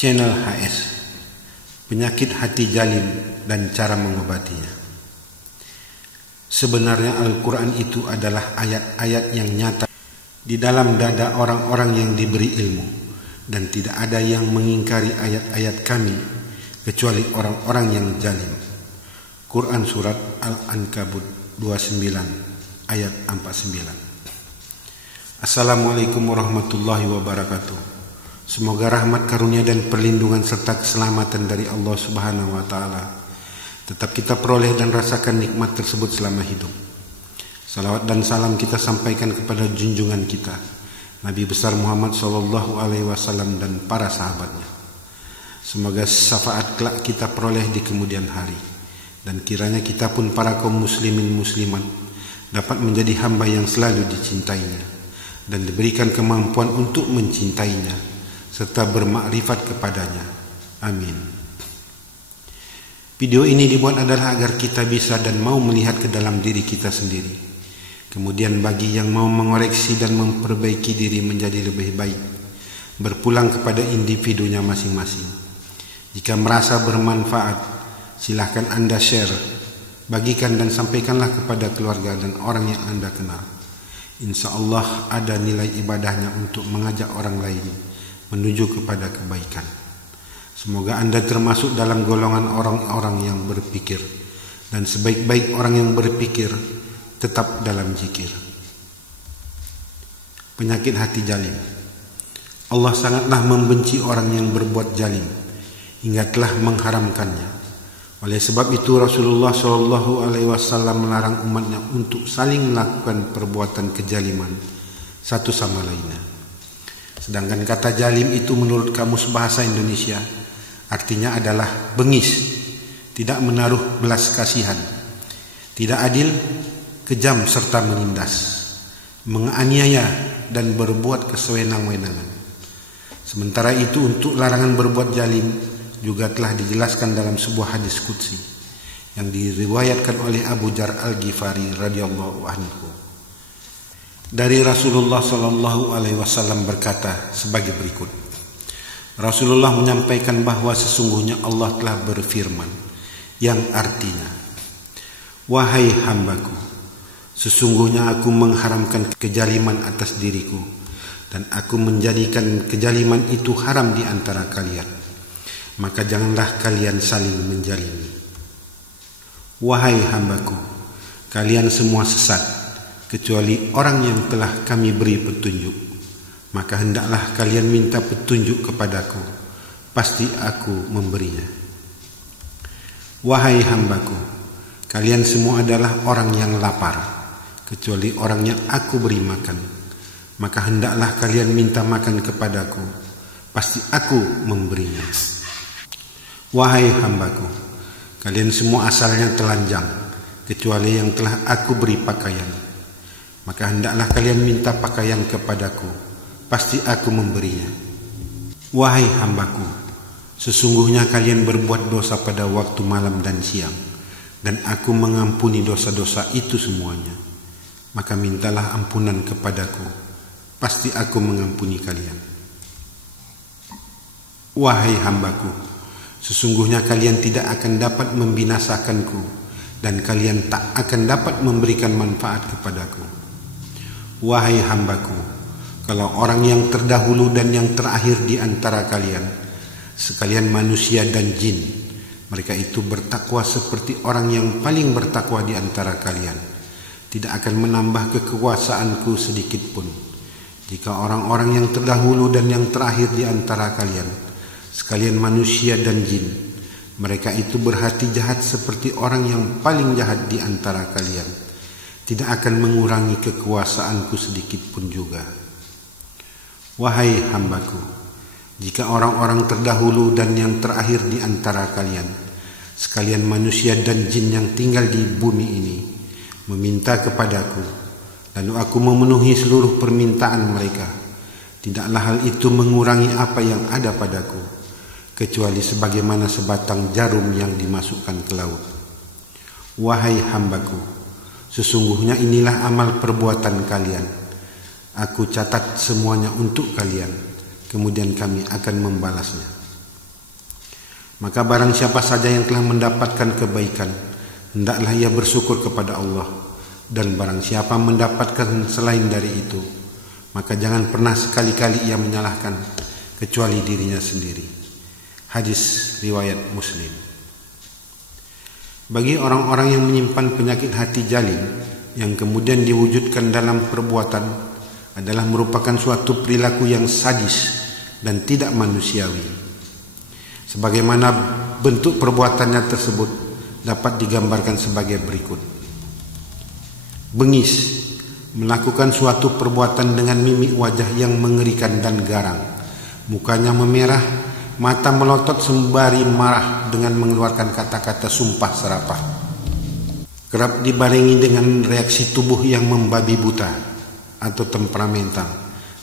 Channel HS, penyakit hati jalim dan cara mengobatinya. Sebenarnya Al-Quran itu adalah ayat-ayat yang nyata di dalam dada orang-orang yang diberi ilmu, dan tidak ada yang mengingkari ayat-ayat kami kecuali orang-orang yang jalim. Quran Surat Al-Ankabut 29 ayat 49. Assalamualaikum warahmatullahi wabarakatuh. Semoga rahmat karunia dan perlindungan serta keselamatan dari Allah Subhanahu wa Ta'ala tetap kita peroleh dan rasakan nikmat tersebut selama hidup. Salawat dan salam kita sampaikan kepada junjungan kita Nabi besar Muhammad SAW dan para sahabatnya. Semoga syafaat kelak kita peroleh di kemudian hari, dan kiranya kita pun para kaum muslimin muslimat dapat menjadi hamba yang selalu dicintainya dan diberikan kemampuan untuk mencintainya serta bermakrifat kepadanya. Amin. Video ini dibuat adalah agar kita bisa dan mau melihat ke dalam diri kita sendiri. Kemudian bagi yang mau mengoreksi dan memperbaiki diri menjadi lebih baik, berpulang kepada individunya masing-masing. Jika merasa bermanfaat, silahkan Anda share, bagikan dan sampaikanlah kepada keluarga dan orang yang Anda kenal. Insya Allah ada nilai ibadahnya untuk mengajak orang lain menuju kepada kebaikan. Semoga Anda termasuk dalam golongan orang-orang yang berpikir, dan sebaik-baik orang yang berpikir tetap dalam zikir. Penyakit hati jalim. Allah sangatlah membenci orang yang berbuat jalim hingga telah mengharamkannya. Oleh sebab itu Rasulullah SAW melarang umatnya untuk saling melakukan perbuatan kejaliman satu sama lainnya. Sedangkan kata jalim itu menurut Kamus Bahasa Indonesia artinya adalah bengis, tidak menaruh belas kasihan, tidak adil, kejam serta menindas, menganiaya dan berbuat kesewenang-wenangan. Sementara itu untuk larangan berbuat jalim juga telah dijelaskan dalam sebuah hadis qudsi yang diriwayatkan oleh Abu Dzar Al-Ghifari radhiyallahu anhu. Dari Rasulullah SAW berkata sebagai berikut. Rasulullah menyampaikan bahwa sesungguhnya Allah telah berfirman yang artinya, wahai hambaku, sesungguhnya aku mengharamkan kejaliman atas diriku, dan aku menjadikan kejaliman itu haram di antara kalian. Maka janganlah kalian saling menjalimi. Wahai hambaku, kalian semua sesat kecuali orang yang telah kami beri petunjuk. Maka hendaklah kalian minta petunjuk kepadaku, pasti aku memberinya. Wahai hambaku, kalian semua adalah orang yang lapar, kecuali orang yang aku beri makan. Maka hendaklah kalian minta makan kepadaku, pasti aku memberinya. Wahai hambaku, kalian semua asalnya telanjang, kecuali yang telah aku beri pakaian. Maka hendaklah kalian minta pakaian kepadaku, pasti aku memberinya. Wahai hambaku, sesungguhnya kalian berbuat dosa pada waktu malam dan siang, dan aku mengampuni dosa-dosa itu semuanya. Maka mintalah ampunan kepadaku, pasti aku mengampuni kalian. Wahai hambaku, sesungguhnya kalian tidak akan dapat membinasakanku, dan kalian tak akan dapat memberikan manfaat kepadaku. Wahai hambaku, kalau orang yang terdahulu dan yang terakhir di antara kalian, sekalian manusia dan jin, mereka itu bertakwa seperti orang yang paling bertakwa di antara kalian, tidak akan menambah kekuasaanku sedikit pun. Jika orang-orang yang terdahulu dan yang terakhir di antara kalian, sekalian manusia dan jin, mereka itu berhati jahat seperti orang yang paling jahat di antara kalian, tidak akan mengurangi kekuasaanku sedikit pun juga. Wahai hambaku, jika orang-orang terdahulu dan yang terakhir di antara kalian, sekalian manusia dan jin yang tinggal di bumi ini, meminta kepadaku, lalu aku memenuhi seluruh permintaan mereka, tidaklah hal itu mengurangi apa yang ada padaku, kecuali sebagaimana sebatang jarum yang dimasukkan ke laut. Wahai hambaku, sesungguhnya inilah amal perbuatan kalian. Aku catat semuanya untuk kalian, kemudian kami akan membalasnya. Maka barang siapa saja yang telah mendapatkan kebaikan, hendaklah ia bersyukur kepada Allah. Dan barang siapa mendapatkan selain dari itu, maka jangan pernah sekali-kali ia menyalahkan kecuali dirinya sendiri. Hadis riwayat Muslim. Bagi orang-orang yang menyimpan penyakit hati jalim yang kemudian diwujudkan dalam perbuatan adalah merupakan suatu perilaku yang sadis dan tidak manusiawi. Sebagaimana bentuk perbuatannya tersebut dapat digambarkan sebagai berikut. Bengis, melakukan suatu perbuatan dengan mimik wajah yang mengerikan dan garang. Mukanya memerah, mata melotot sembari marah dengan mengeluarkan kata-kata sumpah serapah. Kerap dibarengi dengan reaksi tubuh yang membabi buta atau temperamental,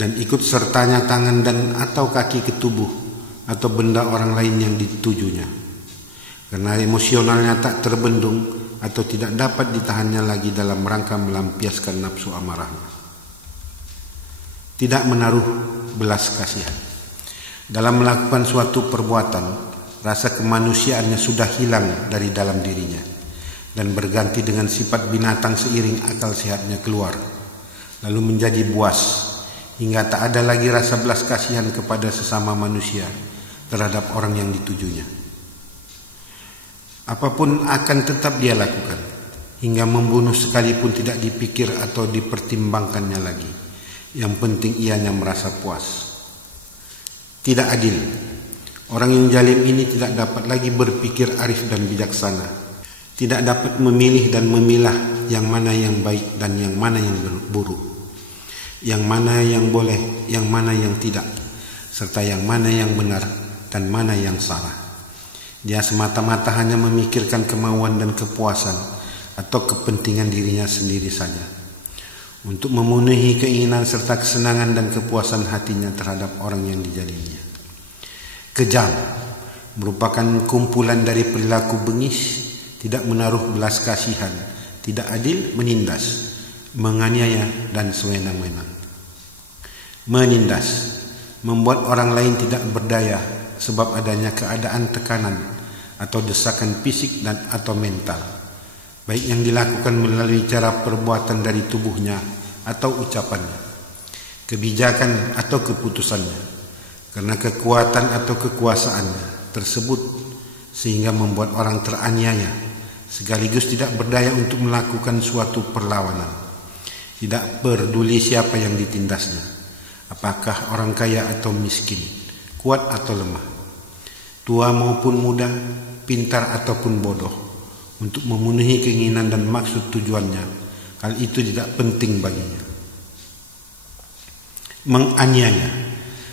dan ikut sertanya tangan dan atau kaki ke tubuh atau benda orang lain yang ditujunya. Karena emosionalnya tak terbendung atau tidak dapat ditahannya lagi dalam rangka melampiaskan nafsu amarahnya. Tidak menaruh belas kasihan. Dalam melakukan suatu perbuatan, rasa kemanusiaannya sudah hilang dari dalam dirinya dan berganti dengan sifat binatang seiring akal sehatnya keluar, lalu menjadi buas hingga tak ada lagi rasa belas kasihan kepada sesama manusia terhadap orang yang ditujunya. Apapun akan tetap dia lakukan, hingga membunuh sekalipun tidak dipikir atau dipertimbangkannya lagi. Yang penting ianya merasa puas. Tidak adil. Orang yang jalim ini tidak dapat lagi berpikir arif dan bijaksana. Tidak dapat memilih dan memilah yang mana yang baik dan yang mana yang buruk, yang mana yang boleh, yang mana yang tidak, serta yang mana yang benar dan mana yang salah. Dia semata-mata hanya memikirkan kemauan dan kepuasan atau kepentingan dirinya sendiri saja, untuk memenuhi keinginan serta kesenangan dan kepuasan hatinya terhadap orang yang dijaliminya. Kejam merupakan kumpulan dari perilaku bengis, tidak menaruh belas kasihan, tidak adil, menindas, menganiaya dan sewenang-wenang. Menindas, membuat orang lain tidak berdaya sebab adanya keadaan tekanan atau desakan fisik dan atau mental, baik yang dilakukan melalui cara perbuatan dari tubuhnya atau ucapannya, kebijakan atau keputusannya, karena kekuatan atau kekuasaannya tersebut sehingga membuat orang teraniaya sekaligus tidak berdaya untuk melakukan suatu perlawanan. Tidak peduli siapa yang ditindasnya, apakah orang kaya atau miskin, kuat atau lemah, tua maupun muda, pintar ataupun bodoh, untuk memenuhi keinginan dan maksud tujuannya. Hal itu tidak penting baginya. Menganiaya,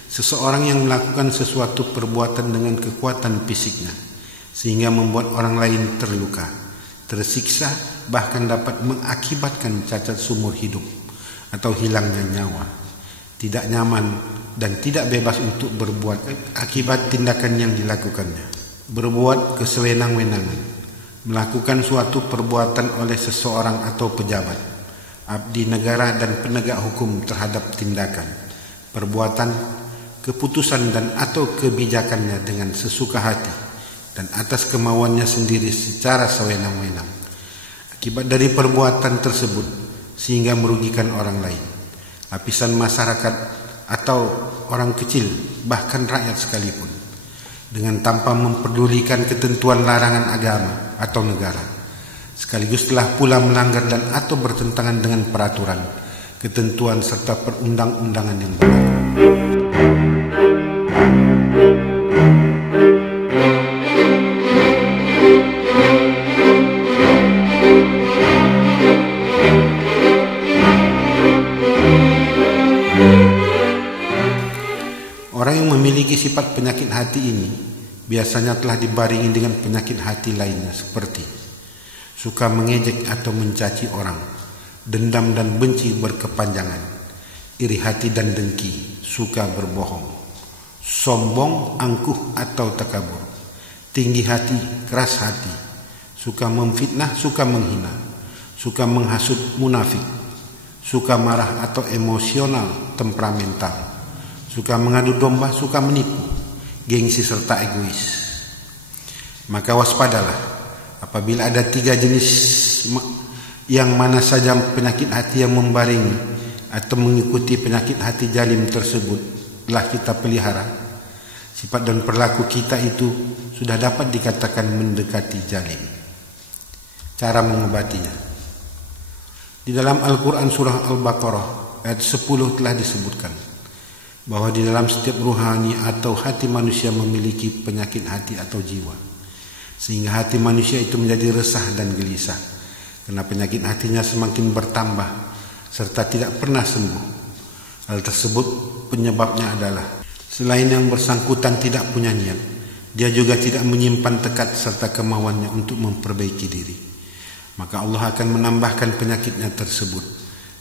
seseorang yang melakukan sesuatu perbuatan dengan kekuatan fisiknya sehingga membuat orang lain terluka, tersiksa, bahkan dapat mengakibatkan cacat seumur hidup atau hilangnya nyawa, tidak nyaman dan tidak bebas untuk berbuat akibat tindakan yang dilakukannya. Berbuat kesewenang-wenangan, melakukan suatu perbuatan oleh seseorang atau pejabat, abdi negara dan penegak hukum terhadap tindakan, perbuatan, keputusan dan atau kebijakannya dengan sesuka hati dan atas kemauannya sendiri secara sewenang-wenang. Akibat dari perbuatan tersebut sehingga merugikan orang lain, lapisan masyarakat atau orang kecil, bahkan rakyat sekalipun, dengan tanpa memperdulikan ketentuan larangan agama atau negara, sekaligus telah pula melanggar dan atau bertentangan dengan peraturan, ketentuan serta perundang-undangan yang berlaku. Orang yang memiliki sifat penyakit hati ini biasanya telah dibarengi dengan penyakit hati lainnya seperti suka mengejek atau mencaci orang, dendam dan benci berkepanjangan, iri hati dan dengki, suka berbohong, sombong, angkuh atau takabur, tinggi hati, keras hati, suka memfitnah, suka menghina, suka menghasut, munafik, suka marah atau emosional, temperamental, suka mengadu domba, suka menipu, gengsi serta egois. Maka waspadalah apabila ada 3 jenis yang mana saja penyakit hati yang membarengi atau mengikuti penyakit hati jalim tersebut telah kita pelihara. Sifat dan perilaku kita itu sudah dapat dikatakan mendekati jalim. Cara mengobatinya. Di dalam Al-Quran surah Al-Baqarah ayat 10 telah disebutkan bahwa di dalam setiap ruhani atau hati manusia memiliki penyakit hati atau jiwa, sehingga hati manusia itu menjadi resah dan gelisah karena penyakit hatinya semakin bertambah serta tidak pernah sembuh. Hal tersebut penyebabnya adalah selain yang bersangkutan tidak punya niat, dia juga tidak menyimpan tekad serta kemauannya untuk memperbaiki diri. Maka Allah akan menambahkan penyakitnya tersebut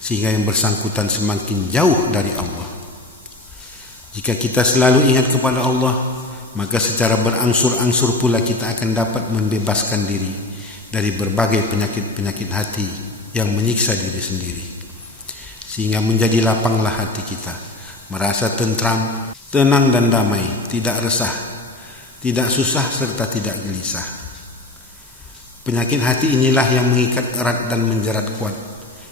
sehingga yang bersangkutan semakin jauh dari Allah. Jika kita selalu ingat kepada Allah, maka secara berangsur-angsur pula kita akan dapat membebaskan diri dari berbagai penyakit-penyakit hati yang menyiksa diri sendiri, sehingga menjadi lapanglah hati kita, merasa tentram, tenang dan damai, tidak resah, tidak susah serta tidak gelisah. Penyakit hati inilah yang mengikat erat dan menjerat kuat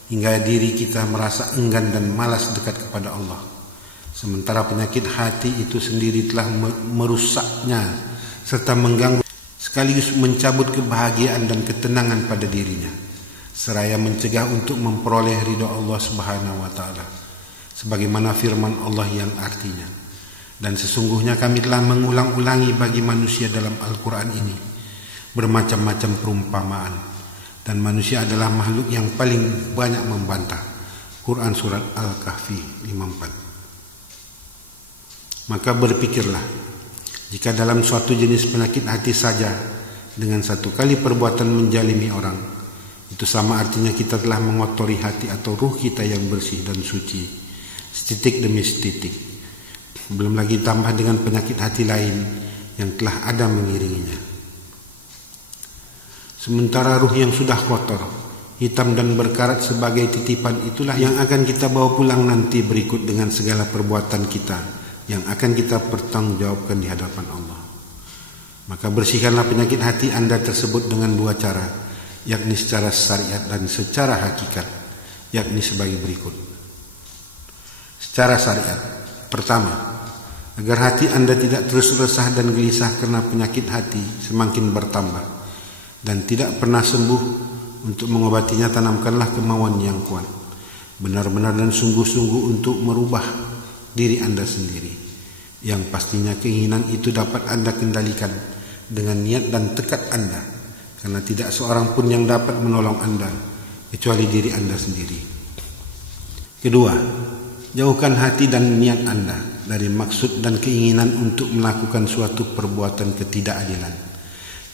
hingga diri kita merasa enggan dan malas dekat kepada Allah. Sementara penyakit hati itu sendiri telah merusaknya serta mengganggu sekaligus mencabut kebahagiaan dan ketenangan pada dirinya, seraya mencegah untuk memperoleh ridha Allah Subhanahu wa taala. Sebagaimana firman Allah yang artinya, dan sesungguhnya kami telah mengulang-ulangi bagi manusia dalam Al-Quran ini bermacam-macam perumpamaan, dan manusia adalah makhluk yang paling banyak membantah. Quran surat Al-Kahfi 54. Maka berpikirlah, jika dalam suatu jenis penyakit hati saja dengan satu kali perbuatan menjalimi orang, itu sama artinya kita telah mengotori hati atau ruh kita yang bersih dan suci setitik demi setitik. Belum lagi tambah dengan penyakit hati lain yang telah ada mengiringinya. Sementara ruh yang sudah kotor, hitam dan berkarat sebagai titipan itulah yang akan kita bawa pulang nanti berikut dengan segala perbuatan kita yang akan kita pertanggungjawabkan di hadapan Allah. Maka bersihkanlah penyakit hati Anda tersebut dengan 2 cara, yakni secara syariat dan secara hakikat, yakni sebagai berikut. Secara syariat, pertama, agar hati Anda tidak terus resah dan gelisah karena penyakit hati semakin bertambah dan tidak pernah sembuh, untuk mengobatinya tanamkanlah kemauan yang kuat, benar-benar dan sungguh-sungguh untuk merubah diri Anda sendiri, yang pastinya keinginan itu dapat Anda kendalikan dengan niat dan tekad Anda, karena tidak seorang pun yang dapat menolong Anda kecuali diri Anda sendiri. Kedua, jauhkan hati dan niat Anda dari maksud dan keinginan untuk melakukan suatu perbuatan ketidakadilan,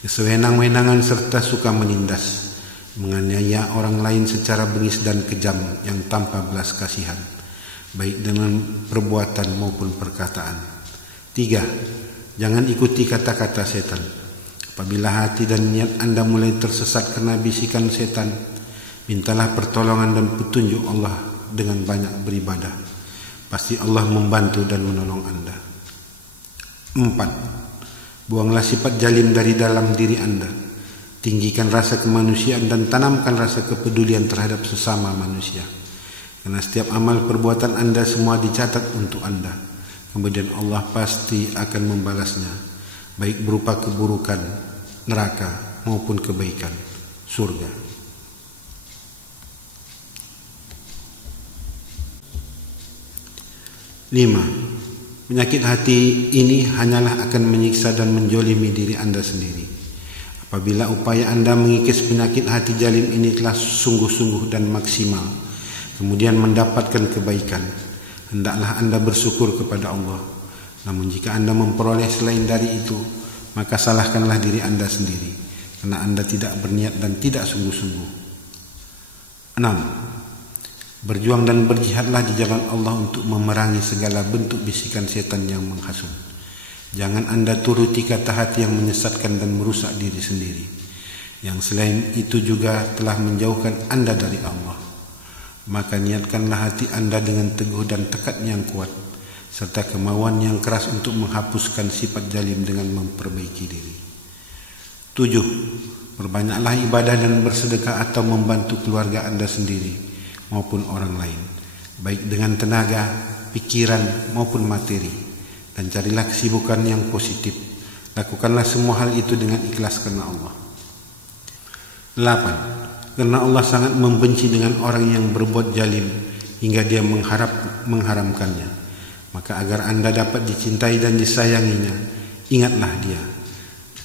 kesewenang-wenangan serta suka menindas, menganiaya orang lain secara bengis dan kejam yang tanpa belas kasihan, baik dengan perbuatan maupun perkataan. 3. Jangan ikuti kata-kata setan. Apabila hati dan niat Anda mulai tersesat karena bisikan setan, mintalah pertolongan dan petunjuk Allah dengan banyak beribadah. Pasti Allah membantu dan menolong Anda. 4. Buanglah sifat jalim dari dalam diri Anda. Tinggikan rasa kemanusiaan dan tanamkan rasa kepedulian terhadap sesama manusia. Karena setiap amal perbuatan Anda semua dicatat untuk Anda. Kemudian Allah pasti akan membalasnya, baik berupa keburukan, neraka, maupun kebaikan, surga. 5. Penyakit hati ini hanyalah akan menyiksa dan menjolimi diri Anda sendiri. Apabila upaya Anda mengikis penyakit hati jalim ini telah sungguh-sungguh dan maksimal, kemudian mendapatkan kebaikan, hendaklah Anda bersyukur kepada Allah. Namun jika Anda memperoleh selain dari itu, maka salahkanlah diri Anda sendiri, karena Anda tidak berniat dan tidak sungguh-sungguh. 6. Berjuang dan berjihadlah di jalan Allah untuk memerangi segala bentuk bisikan setan yang menghasut. Jangan Anda turuti kata hati yang menyesatkan dan merusak diri sendiri, yang selain itu juga telah menjauhkan Anda dari Allah. Maka niatkanlah hati Anda dengan teguh dan tekad yang kuat, serta kemauan yang keras untuk menghapuskan sifat jalim dengan memperbaiki diri. 7. Perbanyaklah ibadah dan bersedekah atau membantu keluarga Anda sendiri maupun orang lain, baik dengan tenaga, pikiran maupun materi. Dan carilah kesibukan yang positif. Lakukanlah semua hal itu dengan ikhlas karena Allah. 8. Karena Allah sangat membenci dengan orang yang berbuat zalim hingga dia mengharamkannya. Maka agar Anda dapat dicintai dan disayanginya, ingatlah dia.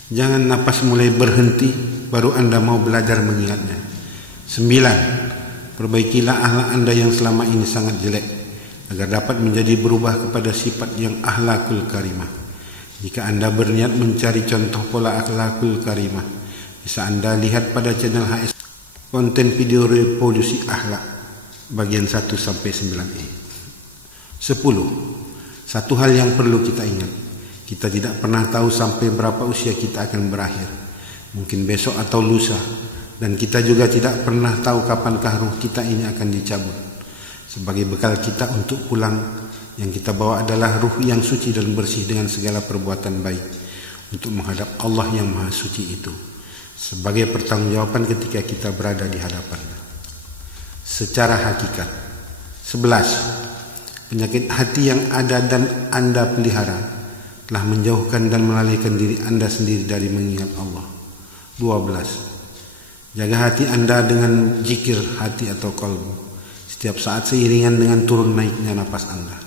Jangan napas mulai berhenti baru Anda mau belajar mengingatnya. 9. Perbaikilah akhlak Anda yang selama ini sangat jelek, agar dapat menjadi berubah kepada sifat yang akhlakul karimah. Jika Anda berniat mencari contoh pola akhlakul karimah, bisa Anda lihat pada channel HS konten video revolusi akhlak bagian 1-9e. 10. Satu hal yang perlu kita ingat, kita tidak pernah tahu sampai berapa usia kita akan berakhir. Mungkin besok atau lusa. Dan kita juga tidak pernah tahu kapankah ruh kita ini akan dicabut. Sebagai bekal kita untuk pulang, yang kita bawa adalah ruh yang suci dan bersih dengan segala perbuatan baik untuk menghadap Allah yang Maha Suci itu, sebagai pertanggungjawaban ketika kita berada di hadapan-Nya. Secara hakikat. 11. Penyakit hati yang ada dan Anda pelihara telah menjauhkan dan melalaikan diri Anda sendiri dari mengingat Allah. 12. Jaga hati Anda dengan zikir hati atau qalbu setiap saat seiringan dengan turun naiknya napas Anda.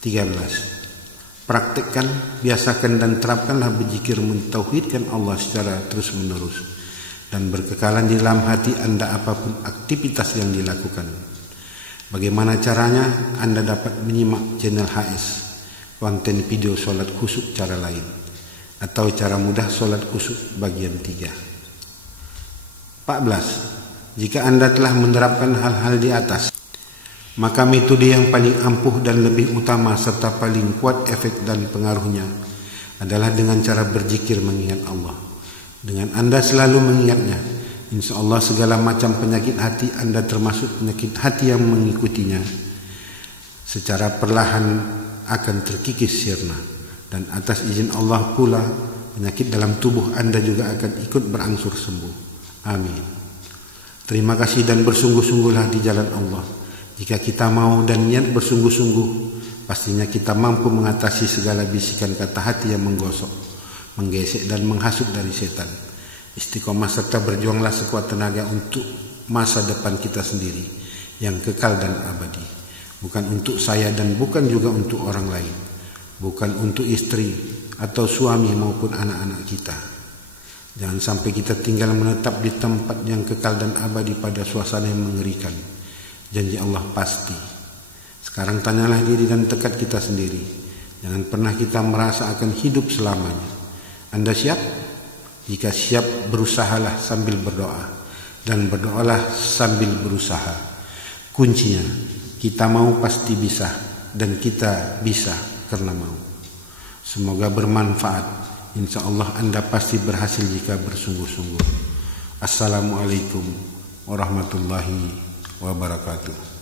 13. Praktekkan, biasakan dan terapkanlah berzikir mentauhidkan Allah secara terus menerus dan berkekalan di dalam hati Anda apapun aktivitas yang dilakukan. Bagaimana caranya? Anda dapat menyimak channel HS konten video sholat khusyuk cara lain, atau cara mudah sholat khusyuk bagian 3. 14. Jika Anda telah menerapkan hal-hal di atas, maka metode yang paling ampuh dan lebih utama serta paling kuat efek dan pengaruhnya adalah dengan cara berzikir mengingat Allah. Dengan Anda selalu mengingatnya, insya Allah segala macam penyakit hati Anda, termasuk penyakit hati yang mengikutinya, secara perlahan akan terkikis sirna. Dan atas izin Allah pula, penyakit dalam tubuh Anda juga akan ikut berangsur sembuh. Amin. Terima kasih dan bersungguh-sungguhlah di jalan Allah. Jika kita mau dan niat bersungguh-sungguh, pastinya kita mampu mengatasi segala bisikan kata hati yang menggosok, menggesek dan menghasut dari setan. Istiqomah serta berjuanglah sekuat tenaga untuk masa depan kita sendiri yang kekal dan abadi. Bukan untuk saya dan bukan juga untuk orang lain. Bukan untuk istri atau suami maupun anak-anak kita. Jangan sampai kita tinggal menetap di tempat yang kekal dan abadi pada suasana yang mengerikan. Janji Allah pasti. Sekarang tanyalah diri dan tekad kita sendiri. Jangan pernah kita merasa akan hidup selamanya. Anda siap? Jika siap, berusahalah sambil berdoa, dan berdoalah sambil berusaha. Kuncinya, kita mau pasti bisa, dan kita bisa karena mau. Semoga bermanfaat. Insya Allah Anda pasti berhasil jika bersungguh-sungguh. Assalamualaikum warahmatullahi wabarakatuh.